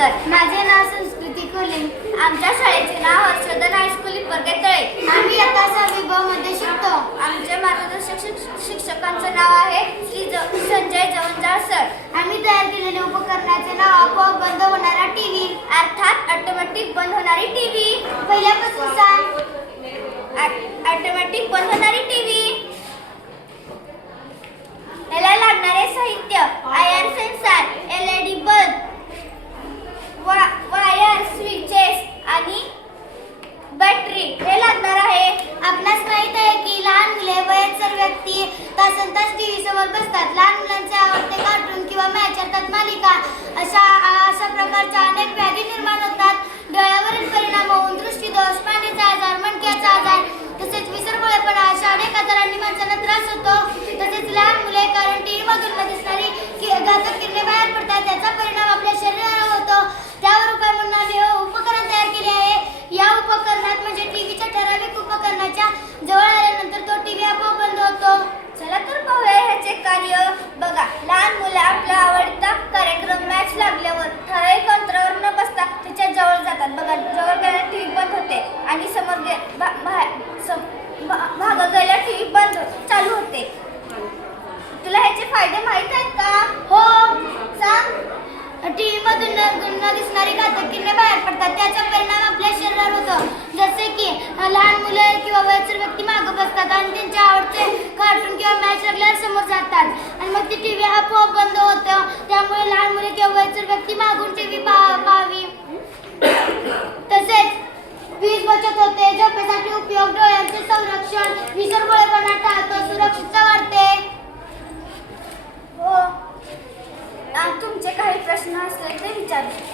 सुंदर. माझे नाव संस्कृती कोले. आमच्या शाळेचे नाव हर्षवर्धन हायस्कूल हिप्परगे तळे. आम्ही आता 6वी ब मध्ये शिकतो. आमचे मार्गदर्शक शिक्षकांचं नाव आहे श्री संजय जवंजाळ सर. आम्ही तयार केलेल्या उपकरणाचे नाव आपोआप बंद होणारा टीव्ही. अर्थात ऑटोमॅटिक बंद होणारी टीव्ही. पहिल्यापासून सांग. ऑटोमॅटिक बंद होणारी टीव्ही. याला लागणारे साहित्य iron sensor, LED bulb, wire, switches आणि बॅटरी हे लागणार आहे. आपणास माहित आहे की लहान मुले वयस्कर व्यक्ती तासनतास टीव्ही समोर बसतात. लहान मुलांचे आवडते कार्टून किंवा मॅच अर्थात मालिका अशा प्रकारच्या अनेक व्याधी निर्माण होतात. डोळ्यावरील परिणाम होऊन दृष्टीदोष, पाण्याचा आजार, मणक्याचा आजार तसेच विसरभोळेपणा अशा अनेक आजारांनी माणसांना त्रास होतो. तसेच लहान मुले कारण टीव्ही मधून न दिसणारी घातक किरणे बाहेर पडतात त्याचा परिणाम आपल्या शरीरावर होतो. त्यावर उपाय म्हणून आम्ही उपकरण तयार केले आहे. या उपकरणात म्हणजे टीव्हीच्या ठराविक उपकरणाच्या जवळ आल्यानंतर तो टीव्ही आपोआप बंद होतो. चला तर पाहूया ह्याचे कार्य. बघा, लहान मुले आपला आवडता कार्यक्रम मॅच लागल्यावर ठराविक अंतरावर न बसता त्याच्या जवळ जातात. बघा, जवळ गेल्यावर टीव्ही बंद होते आणि समोर भाग गेल्या टीव्ही बंद चालू होते. तुला ह्याचे फायदे माहित आहेत का? हो, सांग. टीव्ही मधून न दिसणारी घातक किरणे बाहेर पडतात त्याचा परिणाम आपल्या शरीरावर होतो. जसे की लहान मुले किंवा वयस्कर व्यक्ती मागे बसतात आणि त्यांच्या आवडते कार्टून किंवा मॅच लागल्यावर समोर जातात आणि मग ती टीव्ही आपोआप बंद होतं. त्यामुळे लहान मुले किंवा वयस्कर व्यक्ती मागून टीव्ही पाहावी. तसेच वीज बचत होते, झोपेसाठी उपयोग, डोळ्यांचे संरक्षण, विसरभोळेपणा टाळतो, सुरक्षितता वाढते. हो. तुमचे काही प्रश्न असतील ते विचारू.